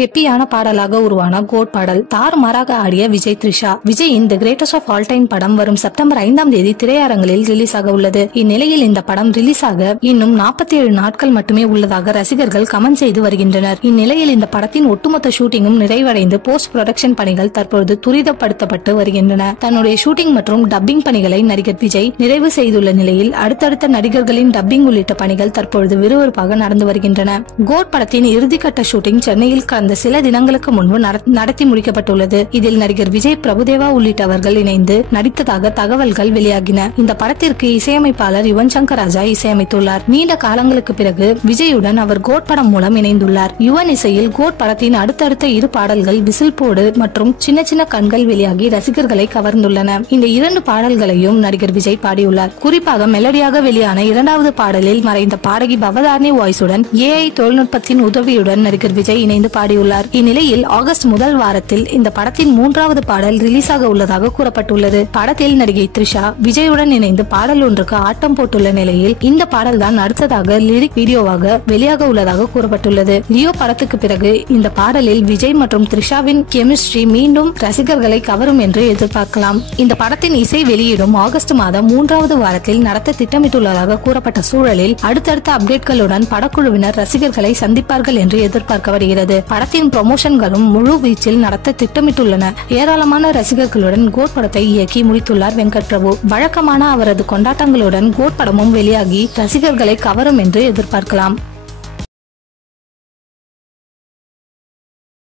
ஹெப்பியான பாடலாக உருவான கோட் பாடல் தாறுமாறாக ஆடிய விஜய் த்ரிஷா. விஜயின் the greatest of all time படம் வரும் செப்டம்பர் 5ஆம் தேதி திரையரங்கில் ரிலீஸ் ஆக உள்ளது. இந்நிலையில் இந்த படம் ரிலீஸ் ஆக இன்னும் 47 நாட்கள் மட்டுமே உள்ளதாக ரசிகர்கள் கமெண்ட் செய்து வருகின்றனர். இந்நிலையில் இந்த படத்தின் ஒட்டுமொத்த ஷூட்டிங்கும் நிறைவடைந்து போஸ்ட் ப்ரொடக்ஷன் பணிகள் தற்பொழுது துரிதப்படுத்தப்பட்டு வருகின்றன. தன்னுடைய ஷூட்டிங் மற்றும் டப்பிங் பணிகளை நடிகர் விஜய் நிறைவு செய்துள்ள நிலையில் அடுத்தடுத்த நடிகர்களின் டப்பிங் உள்ளிட்ட பணிகள் தற்பொழுது விறுவிறுப்பாக நடந்து வருகின்றன. கோட் படத்தின் இறுதிக்கட்ட ஷூட்டிங் சென்னையில் கடந்த சில தினங்களுக்கு முன்பு நடத்தி முடிக்கப்பட்டுள்ளது. இதில் நடிகர் விஜய், பிரபுதேவா உள்ளிட்டவர்கள் இணைந்து நடித்ததாக தகவல்கள் வெளியாகின. இந்த படத்திற்கு இசையமைப்பாளர் யுவன் சங்கர் ராஜா இசையமைத்துள்ளார். நீண்ட காலங்களுக்கு பிறகு விஜயுடன் அவர் கோட் படம் மூலம் இணைந்துள்ளார். யுவன் இசையில் கோட் படத்தின் அடுத்தடுத்த 2 பாடல்கள் விசில் போடு மற்றும் சின்ன சின்ன கண்கள் வெளியாகி ரசிகர்களை கவர்ந்துள்ளன. இந்த 2 பாடல்களையும் நடிகர் விஜய் பாடியுள்ளார். குறிப்பாக மெலடியாக வெளியான 2வது பாடலில் மறைந்த பாடகி பவதாரணி வாய்ஸுடன் AI தொழில்நுட்பத்தின் உதவியுடன் நடிகர் விஜய் இணைந்து பாடியுள்ளார். இந்நிலையில் ஆகஸ்ட் முதல் வாரத்தில் இந்த படத்தின் 3வது பாடல் ரிலீஸ் ஆக உள்ளதாக கூறப்பட்டுள்ளது. படத்தில் நடிகை த்ரிஷா விஜயுடன் இணைந்து பாடல் ஒன்றுக்கு ஆட்டம் போட்டுள்ள நிலையில் இந்த பாடல் தான் அடுத்ததாக லிரிக் வீடியோவாக வெளியாக உள்ளதாக கூறப்பட்டுள்ளது. லியோ படத்துக்கு பிறகு இந்த பாடலில் விஜய் மற்றும் த்ரிஷாவின் கெமிஸ்ட்ரி மீண்டும் ரசிகர்களை கவரும் என்று எதிர்பார்க்கலாம். இந்த படத்தின் இசை வெளியீடும் ஆகஸ்ட் மாதம் 3வது வாரத்தில் நடத்த திட்டமிட்டுள்ளதாக கூறப்பட்ட சூழலில் அடுத்தடுத்த அப்டேட்களுடன் படக்குழுவினர் ரசிகர்களை சந்திப்பார்கள் என்று எதிர்பார்க்கப்படுகிறது. படத்தின் ப்ரமோஷன்களும் முழு வீச்சில் நடத்த திட்டமிட்டுள்ளனர். ஏராளமான ரசிகர்களுடன் கோட் படத்தை இயக்கி முடித்துள்ளார் வெங்கட் பிரபு. வழக்கமான அவரது கொண்டாட்டங்களுடன் கோட் படமும் வெளியாகி ரசிகர்களை கவரும் என்று எதிர்பார்க்கலாம்.